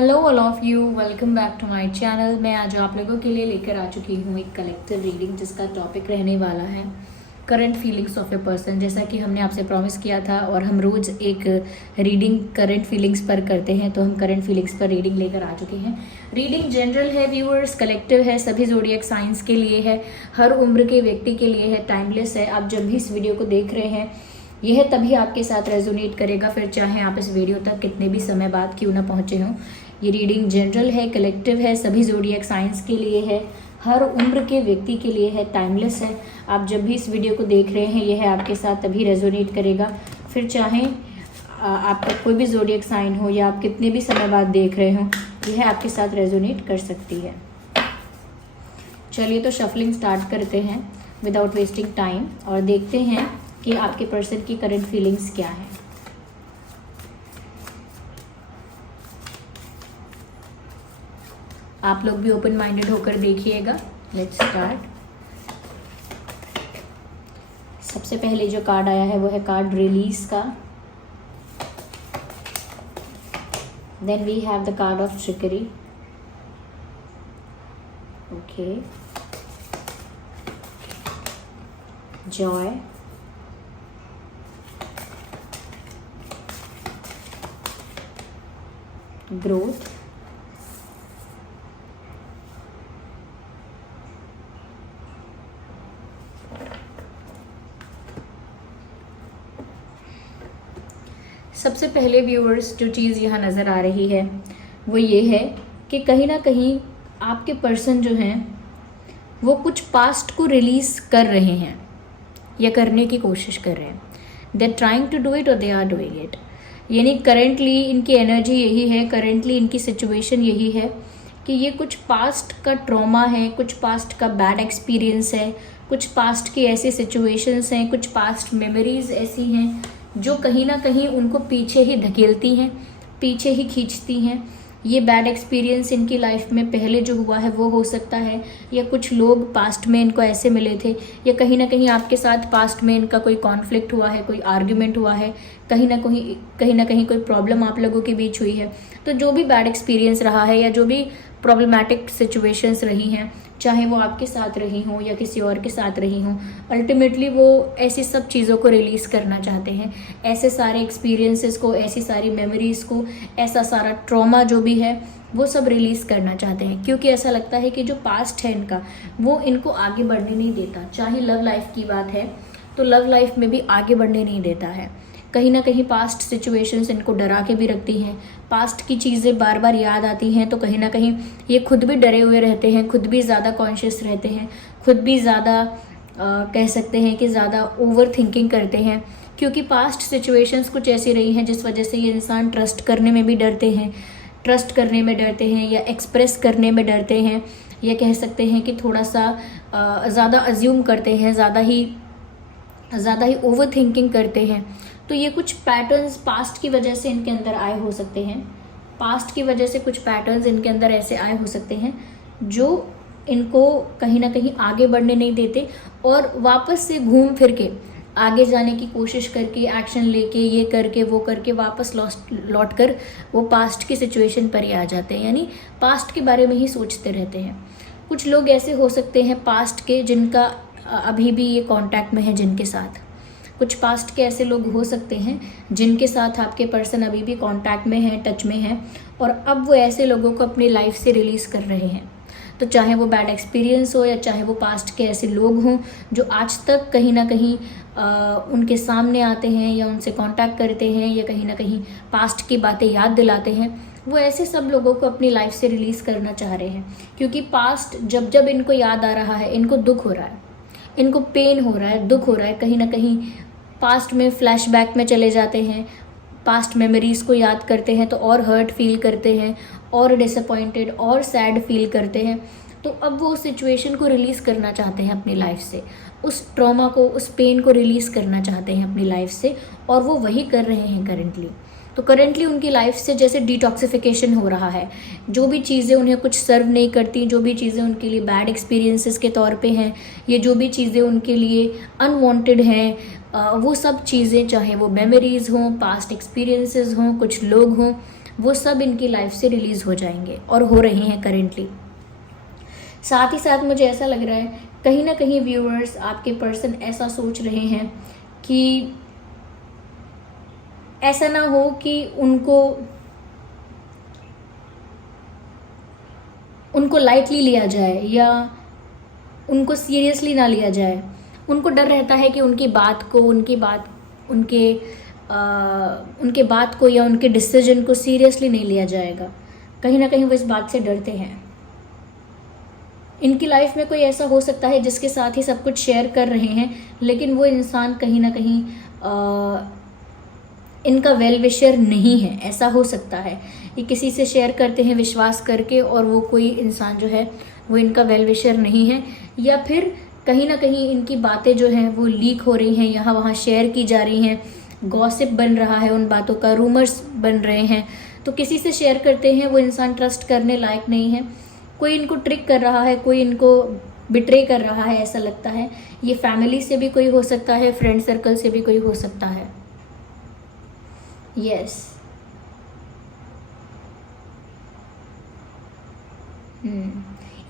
Hello all of you, welcome back to my channel. मैं आज आप लोगों के लिए लेकर आ चुकी हूँ एक कलेक्टिव रीडिंग जिसका टॉपिक रहने वाला है current feelings of a person. जैसा कि हमने आपसे प्रॉमिस किया था और हम रोज़ एक रीडिंग करंट फीलिंग्स पर करते हैं, तो हम करंट फीलिंग्स पर रीडिंग लेकर आ चुके हैं। रीडिंग जनरल है व्यूअर्स, कलेक्टिव है, सभी ज़ोडिएक साइंस के लिए है, हर उम्र के व्यक्ति के लिए है, टाइमलेस है। आप जब भी इस वीडियो को देख रहे हैं यह तभी आपके साथ रेजोनेट करेगा, फिर चाहे आप इस वीडियो तक कितने भी समय बाद क्यों ना पहुंचे हों। ये रीडिंग जनरल है, कलेक्टिव है, सभी ज़ोडिएक साइंस के लिए है, हर उम्र के व्यक्ति के लिए है, टाइमलेस है। आप जब भी इस वीडियो को देख रहे हैं यह आपके साथ तभी रेजोनेट करेगा, फिर चाहे आपका कोई भी ज़ोडिएक साइन हो या आप कितने भी समय बाद देख रहे हो, यह आपके साथ रेजोनेट कर सकती है। चलिए तो शफलिंग स्टार्ट करते हैं विदाउट वेस्टिंग टाइम और देखते हैं कि आपके पर्सन की करंट फीलिंग्स क्या है। आप लोग भी ओपन माइंडेड होकर देखिएगा। Let's start. सबसे पहले जो कार्ड आया है वो है कार्ड रिलीज का। Then we have the card of trickery. Okay, joy, growth, सबसे पहले व्यूअर्स जो चीज़ यहाँ नज़र आ रही है वो ये है कि कहीं ना कहीं आपके पर्सन जो हैं वो कुछ पास्ट को रिलीज़ कर रहे हैं या करने की कोशिश कर रहे हैं। They are trying to do it और दे आर डूइंग इट। यानी करेंटली इनकी एनर्जी यही है, करेंटली इनकी सिचुएशन यही है कि ये कुछ पास्ट का ट्रॉमा है, कुछ पास्ट का बैड एक्सपीरियंस है, कुछ पास्ट की ऐसी सिचुएशंस हैं, कुछ पास्ट मेमोरीज ऐसी हैं जो कहीं ना कहीं उनको पीछे ही धकेलती हैं, पीछे ही खींचती हैं। ये बैड एक्सपीरियंस इनकी लाइफ में पहले जो हुआ है वो हो सकता है, या कुछ लोग पास्ट में इनको ऐसे मिले थे, या कहीं ना कहीं आपके साथ पास्ट में इनका कोई कॉन्फ्लिक्ट हुआ है, कोई आर्ग्यूमेंट हुआ है, कहीं ना कहीं कोई प्रॉब्लम आप लोगों के बीच हुई है। तो जो भी बैड एक्सपीरियंस रहा है या जो भी प्रॉब्लमैटिक सिचुएशंस रही हैं, चाहे वो आपके साथ रही हों या किसी और के साथ रही हों, अल्टीमेटली वो ऐसी सब चीज़ों को रिलीज़ करना चाहते हैं, ऐसे सारे एक्सपीरियंसेस को, ऐसी सारी मेमोरीज़ को, ऐसा सारा ट्रॉमा जो भी है वो सब रिलीज़ करना चाहते हैं। क्योंकि ऐसा लगता है कि जो पास्ट है इनका वो इनको आगे बढ़ने नहीं देता। चाहे लव लाइफ की बात है तो लव लाइफ में भी आगे बढ़ने नहीं देता है। कहीं ना कहीं पास्ट सिचुएशंस इनको डरा के भी रखती हैं, पास्ट की चीज़ें बार बार याद आती हैं, तो कहीं ना कहीं ये खुद भी डरे हुए रहते हैं, खुद भी ज़्यादा कॉन्शियस रहते हैं, खुद भी ज़्यादा कह सकते हैं कि ज़्यादा ओवर थिंकिंग करते हैं। क्योंकि पास्ट सिचुएशंस कुछ ऐसी रही हैं जिस वजह से ये इंसान ट्रस्ट करने में भी डरते हैं, या एक्सप्रेस करने में डरते हैं, या कह सकते हैं कि थोड़ा सा ज़्यादा अज्यूम करते हैं, ज़्यादा ही ओवर थिंकिंग करते हैं। तो ये कुछ पैटर्न्स पास्ट की वजह से इनके अंदर आए हो सकते हैं, पास्ट की वजह से कुछ पैटर्न्स इनके अंदर ऐसे आए हो सकते हैं जो इनको कहीं ना कहीं आगे बढ़ने नहीं देते, और वापस से घूम फिर के आगे जाने की कोशिश करके, एक्शन लेके, ये करके वो करके वापस लौट कर वो पास्ट की सिचुएशन पर ही आ जाते हैं, यानी पास्ट के बारे में ही सोचते रहते हैं। कुछ लोग ऐसे हो सकते हैं पास्ट के जिनका अभी भी ये कांटेक्ट में है जिनके साथ, कुछ पास्ट के ऐसे लोग हो सकते हैं जिनके साथ आपके पर्सन अभी भी कांटेक्ट में है, टच में है, और अब वो ऐसे लोगों को अपनी लाइफ से रिलीज़ कर रहे हैं। तो चाहे वो बैड एक्सपीरियंस हो या चाहे वो पास्ट के ऐसे लोग हों जो आज तक कहीं ना कहीं उनके सामने आते हैं या उनसे कांटेक्ट करते हैं या कहीं ना कहीं पास्ट की बातें याद दिलाते हैं, वो ऐसे सब लोगों को अपनी लाइफ से रिलीज़ करना चाह रहे हैं। क्योंकि पास्ट जब जब इनको याद आ रहा है, इनको दुख हो रहा है, इनको पेन हो रहा है, दुख हो रहा है, कहीं ना कहीं पास्ट में फ्लैशबैक में चले जाते हैं, पास्ट मेमोरीज़ को याद करते हैं तो और हर्ट फील करते हैं, और डिसअपॉइंटेड और सैड फील करते हैं। तो अब वो उस सिचुएशन को रिलीज़ करना चाहते हैं अपनी लाइफ से, उस ट्रॉमा को, उस पेन को रिलीज़ करना चाहते हैं अपनी लाइफ से, और वो वही कर रहे हैं करेंटली। तो करेंटली उनकी लाइफ से जैसे डिटॉक्सिफिकेशन हो रहा है, जो भी चीज़ें उन्हें कुछ सर्व नहीं करती, जो भी चीज़ें उनके लिए बैड एक्सपीरियंसेस के तौर पे हैं, ये जो भी चीज़ें उनके लिए अनवांटेड हैं, वो सब चीज़ें, चाहे वो मेमोरीज़ हों, पास्ट एक्सपीरियंसेस हों, कुछ लोग हों, वो सब इनकी लाइफ से रिलीज़ हो जाएंगे और हो रहे हैं करेंटली। साथ ही साथ मुझे ऐसा लग रहा है कहीं ना कहीं व्यूअर्स, आपके पर्सन ऐसा सोच रहे हैं कि ऐसा ना हो कि उनको लाइटली लिया जाए या उनको सीरियसली ना लिया जाए। उनको डर रहता है कि उनकी बात को उनके बात को या उनके डिसीजन को सीरियसली नहीं लिया जाएगा। कहीं ना कहीं वो इस बात से डरते हैं। इनकी लाइफ में कोई ऐसा हो सकता है जिसके साथ ही सब कुछ शेयर कर रहे हैं, लेकिन वो इंसान कहीं ना कहीं इनका वेल विशर नहीं है। ऐसा हो सकता है ये किसी से शेयर करते हैं विश्वास करके, और वो कोई इंसान जो है वो इनका वेल विशर नहीं है, या फिर कहीं ना कहीं इनकी बातें जो हैं वो लीक हो रही हैं, यहाँ वहाँ शेयर की जा रही हैं, गॉसिप बन रहा है उन बातों का, रूमर्स बन रहे हैं। तो किसी से शेयर करते हैं वो इंसान ट्रस्ट करने लायक नहीं है। कोई इनको ट्रिक कर रहा है, कोई इनको बिट्रे कर रहा है, ऐसा लगता है। ये फैमिली से भी कोई हो सकता है, फ्रेंड सर्कल से भी कोई हो सकता है। यस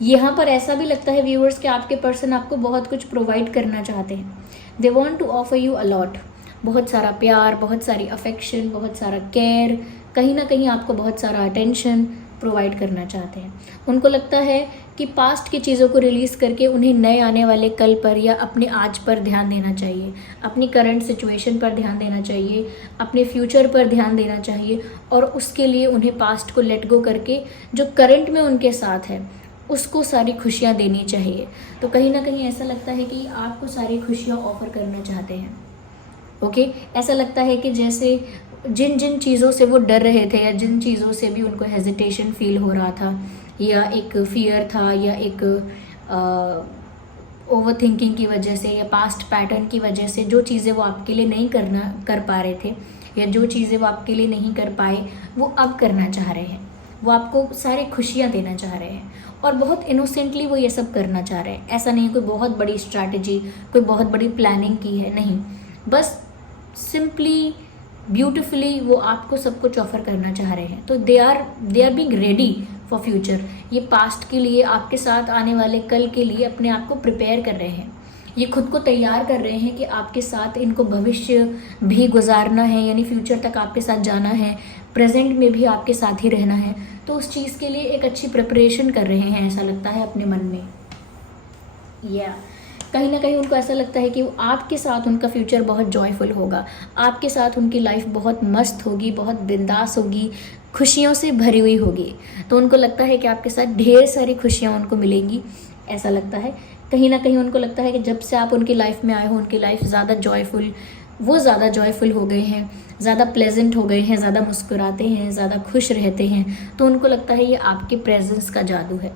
यहाँ पर ऐसा भी लगता है व्यूअर्स कि आपके पर्सन आपको बहुत कुछ प्रोवाइड करना चाहते हैं। They want to offer you a lot, बहुत सारा प्यार, बहुत सारी अफेक्शन, बहुत सारा केयर, कहीं ना कहीं आपको बहुत सारा अटेंशन प्रोवाइड करना चाहते हैं। उनको लगता है कि पास्ट की चीज़ों को रिलीज़ करके उन्हें नए आने वाले कल पर या अपने आज पर ध्यान देना चाहिए, अपनी करंट सिचुएशन पर ध्यान देना चाहिए, अपने फ्यूचर पर ध्यान देना चाहिए, और उसके लिए उन्हें पास्ट को लेट गो करके जो करंट में उनके साथ है उसको सारी खुशियाँ देनी चाहिए। तो कहीं ना कहीं ऐसा लगता है कि आपको सारी खुशियाँ ऑफर करना चाहते हैं। ओके ऐसा लगता है कि जैसे जिन जिन चीज़ों से वो डर रहे थे या जिन चीज़ों से भी उनको हेजिटेशन फील हो रहा था, या एक फियर था, या एक ओवर थिंकिंग की वजह से या पास्ट पैटर्न की वजह से जो चीज़ें वो आपके लिए नहीं कर पा रहे थे, या जो चीज़ें वो आपके लिए नहीं कर पाए वो अब करना चाह रहे हैं। वो आपको सारी खुशियाँ देना चाह रहे हैं, और बहुत इनोसेंटली वो ये सब करना चाह रहे हैं। ऐसा नहीं कोई बहुत बड़ी स्ट्रैटेजी, कोई बहुत बड़ी प्लानिंग की है, नहीं, बस सिंपली ब्यूटिफुली वो आपको सब कुछ ऑफर करना चाह रहे हैं। तो they are being ready for future. ये पास्ट के लिए, आपके साथ आने वाले कल के लिए अपने आप को प्रिपेयर कर रहे हैं। ये खुद को तैयार कर रहे हैं कि आपके साथ इनको भविष्य भी गुजारना है, यानी फ्यूचर तक आपके साथ जाना है, प्रेजेंट में भी आपके साथ ही रहना है। तो उस चीज़ के लिए एक अच्छी प्रिपरेशन कर रहे हैं, ऐसा लगता है अपने मन में। या कहीं ना कहीं उनको ऐसा लगता है कि आपके साथ उनका फ्यूचर बहुत जॉयफुल होगा, आपके साथ उनकी लाइफ बहुत मस्त होगी, बहुत बिंदास होगी, खुशियों से भरी हुई होगी। तो उनको लगता है कि आपके साथ ढेर सारी खुशियाँ उनको मिलेंगी, ऐसा लगता है। कहीं ना कहीं उनको लगता है कि जब से आप उनकी लाइफ में आए हो उनकी लाइफ ज़्यादा जॉयफुल हो गए हैं, ज़्यादा प्लेजेंट हो गए हैं, ज़्यादा मुस्कुराते हैं, ज़्यादा खुश रहते हैं। तो उनको लगता है ये आपके प्रेजेंस का जादू है।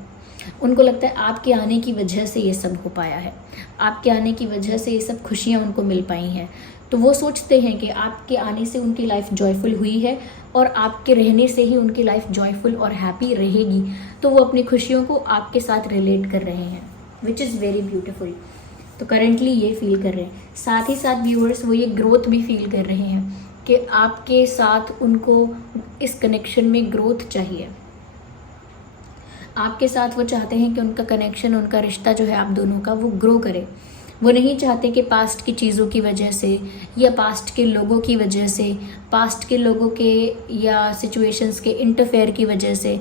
उनको लगता है आपके आने की वजह से ये सब हो पाया है, आपके आने की वजह से ये सब खुशियाँ उनको मिल पाई हैं। तो वो सोचते हैं कि आपके आने से उनकी लाइफ जॉयफुल हुई है, और आपके रहने से ही उनकी लाइफ जॉयफुल और हैप्पी रहेगी। तो वो अपनी खुशियों को आपके साथ रिलेट कर रहे हैं, विच इज़ वेरी ब्यूटिफुल। तो करेंटली ये फील कर रहे हैं। साथ ही साथ व्यूअर्स वो ये ग्रोथ भी फील कर रहे हैं कि आपके साथ उनको इस कनेक्शन में ग्रोथ चाहिए। आपके साथ वो चाहते हैं कि उनका कनेक्शन, उनका रिश्ता जो है आप दोनों का, वो ग्रो करे। वो नहीं चाहते कि पास्ट की चीज़ों की वजह से या पास्ट के लोगों की वजह से, पास्ट के लोगों के या सिचुएशंस के इंटरफेयर की वजह से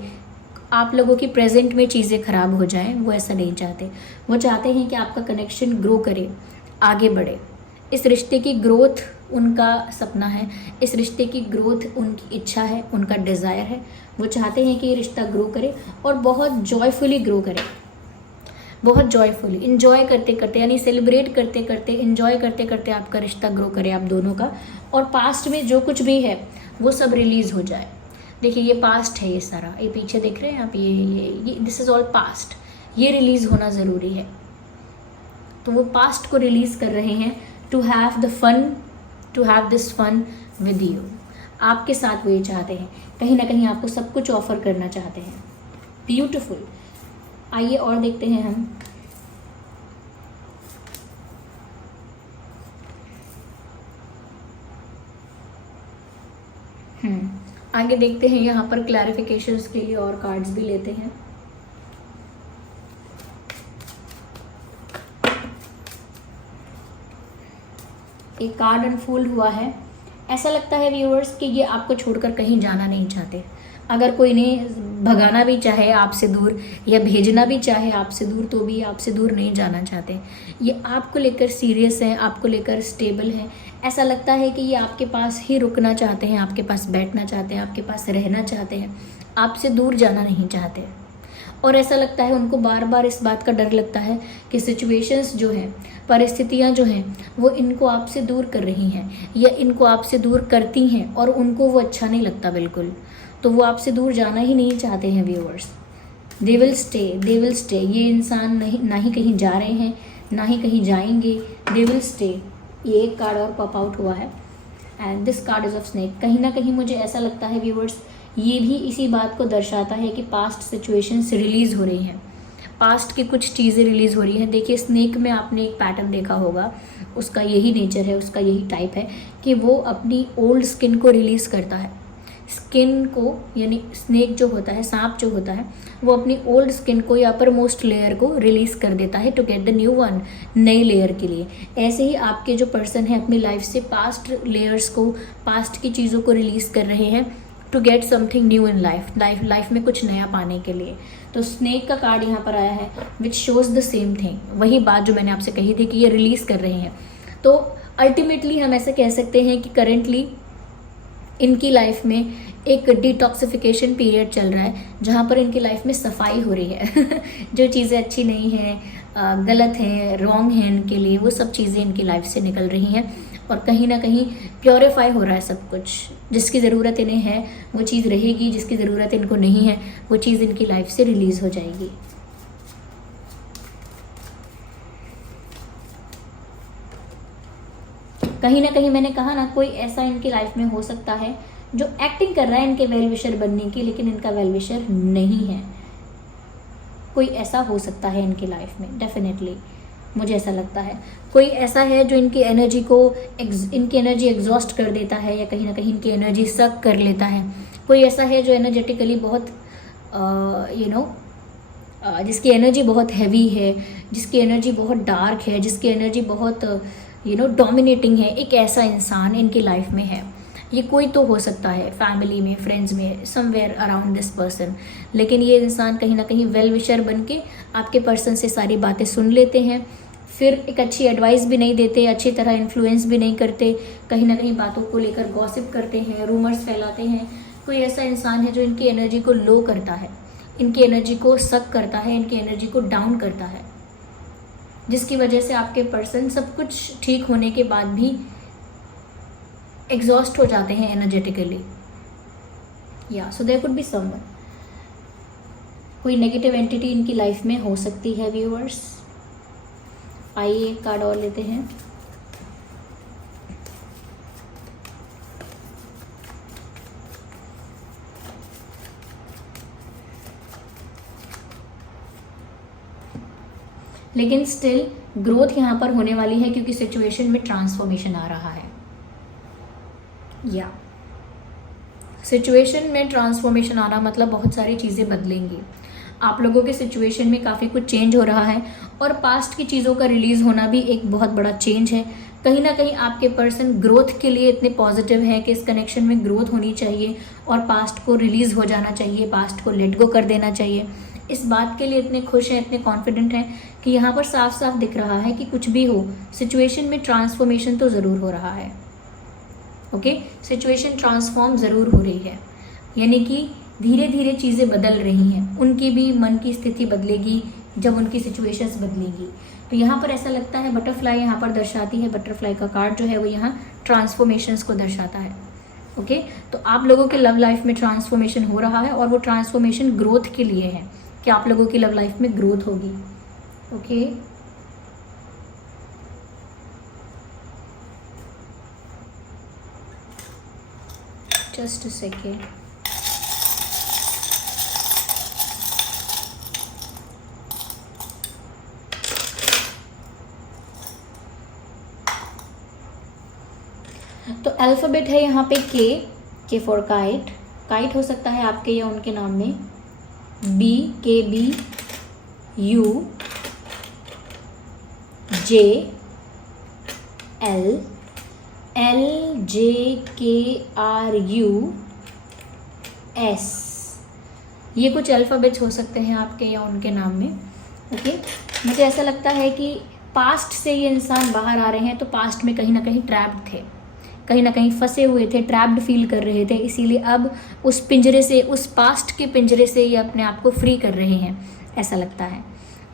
आप लोगों की प्रेजेंट में चीज़ें ख़राब हो जाएं। वो ऐसा नहीं चाहते। वो चाहते हैं कि आपका कनेक्शन ग्रो करे, आगे बढ़े। इस रिश्ते की ग्रोथ उनका सपना है, इस रिश्ते की ग्रोथ उनकी इच्छा है, उनका डिज़ायर है। वो चाहते हैं कि ये रिश्ता ग्रो करे और बहुत जॉयफुली ग्रो करे, बहुत जॉयफुली इंजॉय करते करते, यानी सेलिब्रेट करते करते, इंजॉय करते करते आपका रिश्ता ग्रो करे आप दोनों का। और पास्ट में जो कुछ भी है वो सब रिलीज़ हो जाए। देखिए ये पास्ट है, ये सारा, ये पीछे देख रहे हैं आप, ये दिस इज़ ऑल पास्ट। ये रिलीज़ होना ज़रूरी है। तो वो पास्ट को रिलीज़ कर रहे हैं to have the fun, to have this fun with you. आपके साथ वो ये चाहते हैं, कहीं ना कहीं आपको सब कुछ ऑफर करना चाहते हैं। ब्यूटिफुल। आइए और देखते हैं हम। आगे देखते हैं, यहाँ पर क्लैरिफिकेशंस के लिए और कार्ड्स भी लेते हैं। एक कार्ड अनफोल्ड हुआ है। ऐसा लगता है व्यूअर्स कि ये आपको छोड़कर कहीं जाना नहीं चाहते। अगर कोई इन्हें भगाना भी चाहे आपसे दूर या भेजना भी चाहे आपसे दूर, तो भी आपसे दूर नहीं जाना चाहते। ये आपको लेकर सीरियस हैं, आपको लेकर स्टेबल हैं। ऐसा लगता है कि ये आपके पास ही रुकना चाहते हैं, आपके पास बैठना चाहते हैं, आपके पास रहना चाहते हैं, आपसे दूर जाना नहीं चाहते। और ऐसा लगता है उनको बार बार इस बात का डर लगता है कि सिचुएशंस जो हैं, परिस्थितियां जो हैं, वो इनको आपसे दूर कर रही हैं या इनको आपसे दूर करती हैं और उनको वो अच्छा नहीं लगता बिल्कुल। तो वो आपसे दूर जाना ही नहीं चाहते हैं व्यूअर्स। They will stay. ये इंसान नहीं, ना ही कहीं जा रहे हैं, ना ही कहीं जाएंगे। They will stay. ये एक कार्ड और पॉप आउट हुआ है and this card is of snake. कहीं ना कहीं मुझे ऐसा लगता है व्यूअर्स, ये भी इसी बात को दर्शाता है कि पास्ट सिचुएशंस रिलीज़ हो रही हैं, पास्ट की कुछ चीज़ें रिलीज़ हो रही हैं। देखिए स्नेक में आपने एक पैटर्न देखा होगा, उसका यही नेचर है, उसका यही टाइप है कि वो अपनी ओल्ड स्किन को रिलीज़ करता है। स्किन को, यानी स्नेक जो होता है, सांप जो होता है, वो अपनी ओल्ड स्किन को या अपर मोस्ट लेयर को रिलीज़ कर देता है to get the new one, नई लेयर के लिए। ऐसे ही आपके जो पर्सन है अपनी लाइफ से पास्ट लेयर्स को, पास्ट की चीज़ों को रिलीज़ कर रहे हैं to get something new in life में कुछ नया पाने के लिए। तो स्नेक का कार्ड यहाँ पर आया है which shows the same thing, वही बात जो मैंने आपसे कही थी कि ये रिलीज़ कर रहे हैं। तो अल्टीमेटली हम ऐसे कह सकते हैं कि करेंटली इनकी लाइफ में एक डिटॉक्सिफिकेशन पीरियड चल रहा है, जहाँ पर इनकी लाइफ में सफाई हो रही है जो चीज़ें अच्छी नहीं हैं, गलत हैं, रॉन्ग हैं इनके लिए, वो सब चीज़ें इनकी लाइफ से निकल रही हैं और कहीं ना कहीं प्योरीफाई हो रहा है सब कुछ। जिसकी ज़रूरत इन्हें है वो चीज़ रहेगी, जिसकी ज़रूरत इनको नहीं है वो चीज़ इनकी लाइफ से रिलीज़ हो जाएगी। कहीं ना कहीं मैंने कहा ना, कोई ऐसा इनकी लाइफ में हो सकता है जो एक्टिंग कर रहा है इनके वेल विशर बनने की, लेकिन इनका वेल विशर नहीं है। कोई ऐसा हो सकता है इनकी लाइफ में, डेफिनेटली मुझे ऐसा लगता है। कोई ऐसा है जो इनकी एनर्जी एग्जॉस्ट कर देता है या कहीं ना कहीं इनकी एनर्जी सक कर लेता है। कोई ऐसा है जो एनर्जेटिकली बहुत जिसकी एनर्जी बहुत हैवी है, जिसकी एनर्जी बहुत डार्क है, जिसकी एनर्जी बहुत डोमिनेटिंग है। एक ऐसा इंसान इनकी लाइफ में है। ये कोई तो हो सकता है, फैमिली में, फ्रेंड्स में, समवेयर अराउंड दिस पर्सन। लेकिन ये इंसान कहीं ना कहीं वेल विशर बन के आपके पर्सन से सारी बातें सुन लेते हैं, फिर एक अच्छी एडवाइस भी नहीं देते, अच्छी तरह इन्फ्लुएंस भी नहीं करते, कहीं ना कहीं बातों को लेकर गॉसिप करते हैं, रूमर्स फैलाते हैं। कोई ऐसा इंसान है जो इनकी एनर्जी को लो करता है, इनकी एनर्जी को सक करता है, इनकी एनर्जी को डाउन करता है, जिसकी वजह से आपके पर्सन सब कुछ ठीक होने के बाद भी एग्जॉस्ट हो जाते हैं एनर्जेटिकली। या so there could be someone, कोई नेगेटिव एंटिटी इनकी लाइफ में हो सकती है व्यूअर्स। आइए एक कार्ड और लेते हैं। लेकिन स्टिल ग्रोथ यहाँ पर होने वाली है क्योंकि सिचुएशन में ट्रांसफॉर्मेशन आ रहा है। या सिचुएशन में ट्रांसफॉर्मेशन आना मतलब बहुत सारी चीज़ें बदलेंगी। आप लोगों के सिचुएशन में काफ़ी कुछ चेंज हो रहा है और पास्ट की चीज़ों का रिलीज़ होना भी एक बहुत बड़ा चेंज है। कहीं ना कहीं आपके पर्सन ग्रोथ के लिए इतने पॉजिटिव है कि इस कनेक्शन में ग्रोथ होनी चाहिए और पास्ट को रिलीज़ हो जाना चाहिए, पास्ट को लेट गो कर देना चाहिए। इस बात के लिए इतने खुश हैं, इतने कॉन्फिडेंट हैं कि यहाँ पर साफ साफ दिख रहा है कि कुछ भी हो, सिचुएशन में ट्रांसफॉर्मेशन तो ज़रूर हो रहा है। ओके, सिचुएशन ट्रांसफॉर्म ज़रूर हो रही है, यानी कि धीरे धीरे चीज़ें बदल रही हैं। उनकी भी मन की स्थिति बदलेगी जब उनकी सिचुएशंस बदलेगी। तो यहाँ पर ऐसा लगता है बटरफ्लाई यहाँ पर दर्शाती है, बटरफ्लाई का कार्ड जो है वो यहाँ ट्रांसफॉर्मेशंस को दर्शाता है। ओके, तो आप लोगों के लव लाइफ में ट्रांसफॉर्मेशन हो रहा है और वो ट्रांसफॉर्मेशन ग्रोथ के लिए है कि आप लोगों की लव लाइफ में ग्रोथ होगी। Okay, just a second. तो अल्फ़ाबेट है यहाँ पे के फॉर काइट, काइट हो सकता है आपके या उनके नाम में, BKBUJLLJKRUS, ये कुछ अल्फ़ाबेट्स हो सकते हैं आपके या उनके नाम में। ओके, मुझे ऐसा लगता है कि पास्ट से ये इंसान बाहर आ रहे हैं, तो पास्ट में कहीं ना कहीं ट्रैप्ड थे, कहीं ना कहीं फंसे हुए थे, ट्रैप्ड फील कर रहे थे, इसीलिए अब उस पिंजरे से, उस पास्ट के पिंजरे से ये अपने आप को फ्री कर रहे हैं, ऐसा लगता है।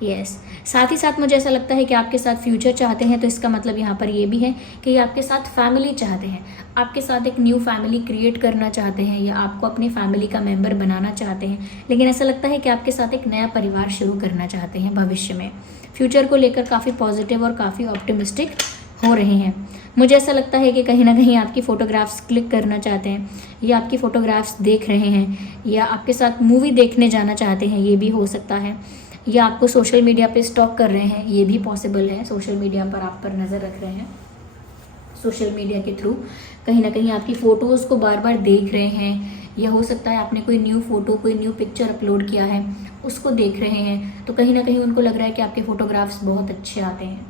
यस, साथ ही साथ मुझे ऐसा लगता है कि आपके साथ फ्यूचर चाहते हैं, तो इसका मतलब यहाँ पर ये भी है कि ये आपके साथ फैमिली चाहते हैं, आपके साथ एक न्यू फैमिली क्रिएट करना चाहते हैं, या आपको अपनी फैमिली का मेंबर बनाना चाहते हैं। लेकिन ऐसा लगता है कि आपके साथ एक नया परिवार शुरू करना चाहते हैं भविष्य में। फ्यूचर को लेकर काफ़ी पॉजिटिव और काफ़ी ऑप्टिमिस्टिक हो रहे हैं। मुझे ऐसा लगता है कि कहीं ना कहीं आपकी फ़ोटोग्राफ्स क्लिक करना चाहते हैं, या आपकी फ़ोटोग्राफ्स देख रहे हैं, या आपके साथ मूवी देखने जाना चाहते हैं, ये भी हो सकता है, या आपको सोशल मीडिया पे स्टॉक कर रहे हैं, ये भी पॉसिबल है। सोशल मीडिया पर आप पर नज़र रख रहे हैं, सोशल मीडिया के थ्रू कहीं ना कहीं आपकी फ़ोटोज़ को बार बार देख रहे हैं, या हो सकता है आपने कोई न्यू फ़ोटो, कोई न्यू पिक्चर अपलोड किया है, उसको देख रहे हैं, तो कहीं ना कहीं उनको लग रहा है कि आपके फ़ोटोग्राफ्स बहुत अच्छे आते हैं,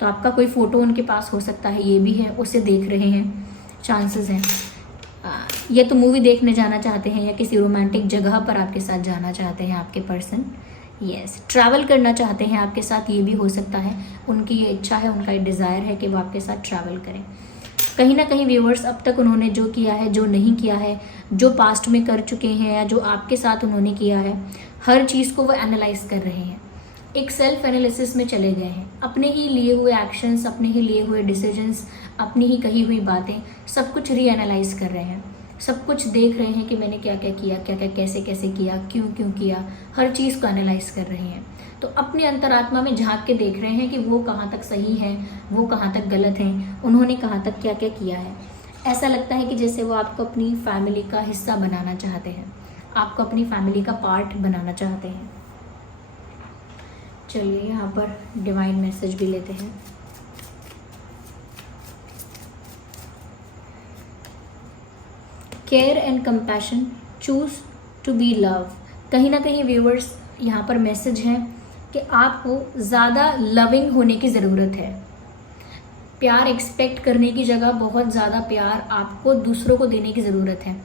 तो आपका कोई फ़ोटो उनके पास हो सकता है, ये भी है, उसे देख रहे हैं, चांसेस हैं। या तो मूवी देखने जाना चाहते हैं, या किसी रोमांटिक जगह पर आपके साथ जाना चाहते हैं आपके पर्सन। यस, ट्रैवल करना चाहते हैं आपके साथ, ये भी हो सकता है, उनकी ये इच्छा है, उनका ये डिज़ायर है कि वो आपके साथ ट्रैवल करें। कहीं ना कहीं व्यूअर्स, अब तक उन्होंने जो किया है, जो नहीं किया है, जो पास्ट में कर चुके हैं, या जो आपके साथ उन्होंने किया है, हर चीज़ को वो एनालाइज कर रहे हैं, एक सेल्फ एनालिसिस में चले गए हैं। अपने ही लिए हुए एक्शंस, अपने ही लिए हुए डिसीजंस, अपनी ही कही हुई बातें, सब कुछ रीएनालाइज कर रहे हैं, सब कुछ देख रहे हैं कि मैंने क्या क्या किया, क्या क्या कैसे कैसे किया, क्यों क्यों किया, हर चीज़ को एनालाइज कर रहे हैं। तो अपने अंतरात्मा में झांक के देख रहे हैं कि वो कहाँ तक सही है, वो कहाँ तक गलत हैं, उन्होंने कहाँ तक क्या क्या किया है। ऐसा लगता है कि जैसे वो आपको अपनी फैमिली का हिस्सा बनाना चाहते हैं, आपको अपनी फैमिली का पार्ट बनाना चाहते हैं। चलिए यहाँ पर डिवाइन मैसेज भी लेते हैं। Care and compassion, choose to be love. कहीं ना कहीं व्यूअर्स, यहाँ पर मैसेज है कि आपको ज़्यादा लविंग होने की ज़रूरत है। प्यार एक्सपेक्ट करने की जगह बहुत ज़्यादा प्यार आपको दूसरों को देने की ज़रूरत है।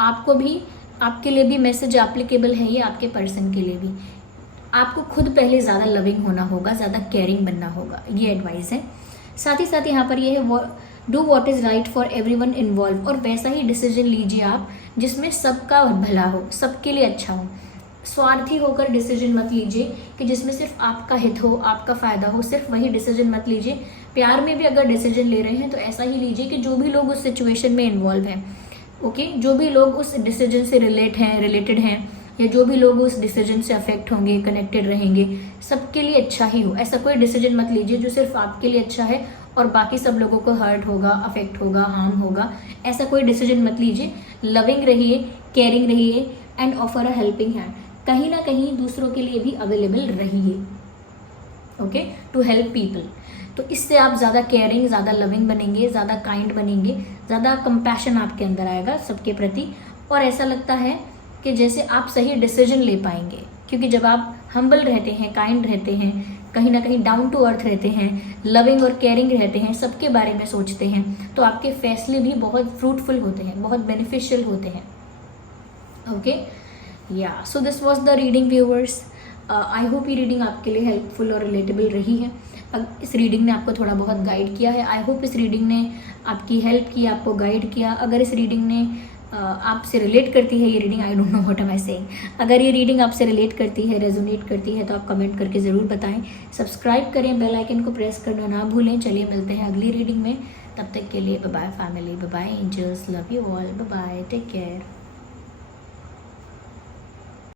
आपको भी, आपके लिए भी मैसेज एप्लीकेबल है ये, आपके पर्सन के लिए भी। आपको खुद पहले ज़्यादा लविंग होना होगा, ज़्यादा केयरिंग बनना होगा, ये एडवाइस है। साथ ही साथ यहाँ पर ये है, do what is right for everyone involve, और वैसा ही डिसीजन लीजिए आप जिसमें सबका भला हो, सबके लिए अच्छा हो। स्वार्थी होकर डिसीजन मत लीजिए कि जिसमें सिर्फ आपका हित हो, आपका फ़ायदा हो, सिर्फ वही डिसीजन मत लीजिए। प्यार में भी अगर डिसीजन ले रहे हैं तो ऐसा ही लीजिए कि जो भी लोग उस सिचुएशन में इन्वॉल्व हैं, ओके, जो भी लोग उस डिसीजन से रिलेटेड हैं, या जो भी लोग उस डिसीजन से अफेक्ट होंगे, कनेक्टेड रहेंगे, सबके लिए अच्छा ही हो। ऐसा कोई डिसीजन मत लीजिए जो सिर्फ आपके लिए अच्छा है और बाकी सब लोगों को हर्ट होगा, अफेक्ट होगा, हार्म होगा। ऐसा कोई डिसीजन मत लीजिए। लविंग रहिए, केयरिंग रहिए, and offer a helping hand. कहीं ना कहीं दूसरों के लिए भी अवेलेबल रहिए, ओके, टू हेल्प पीपल। तो इससे आप ज़्यादा केयरिंग, ज़्यादा लविंग बनेंगे, ज़्यादा काइंड बनेंगे, ज़्यादा कंपैशन आपके अंदर आएगा सबके प्रति। और ऐसा लगता है कि जैसे आप सही डिसीजन ले पाएंगे, क्योंकि जब आप हम्बल रहते हैं, काइंड रहते हैं, कहीं ना कहीं डाउन टू अर्थ रहते हैं, लविंग और केयरिंग रहते हैं, सबके बारे में सोचते हैं, तो आपके फैसले भी बहुत फ्रूटफुल होते हैं, बहुत बेनिफिशियल होते हैं। ओके, या so this was the reading viewers. I hope ये रीडिंग आपके लिए हेल्पफुल और रिलेटेबल रही है। इस रीडिंग ने आपको थोड़ा बहुत गाइड किया है। आई होप इस रीडिंग ने आपकी हेल्प की, आपको गाइड किया। अगर इस रीडिंग ने आपसे रिलेट करती है ये reading, I don't know what am I saying, अगर ये रीडिंग आपसे रिलेट करती है, रेजोनेट करती है, तो आप कमेंट करके ज़रूर बताएं। सब्सक्राइब करें, बेल आइकन को प्रेस करना ना भूलें। चलिए मिलते हैं अगली रीडिंग में, तब तक के लिए bye bye family, bye bye angels, love you all, bye bye, take care.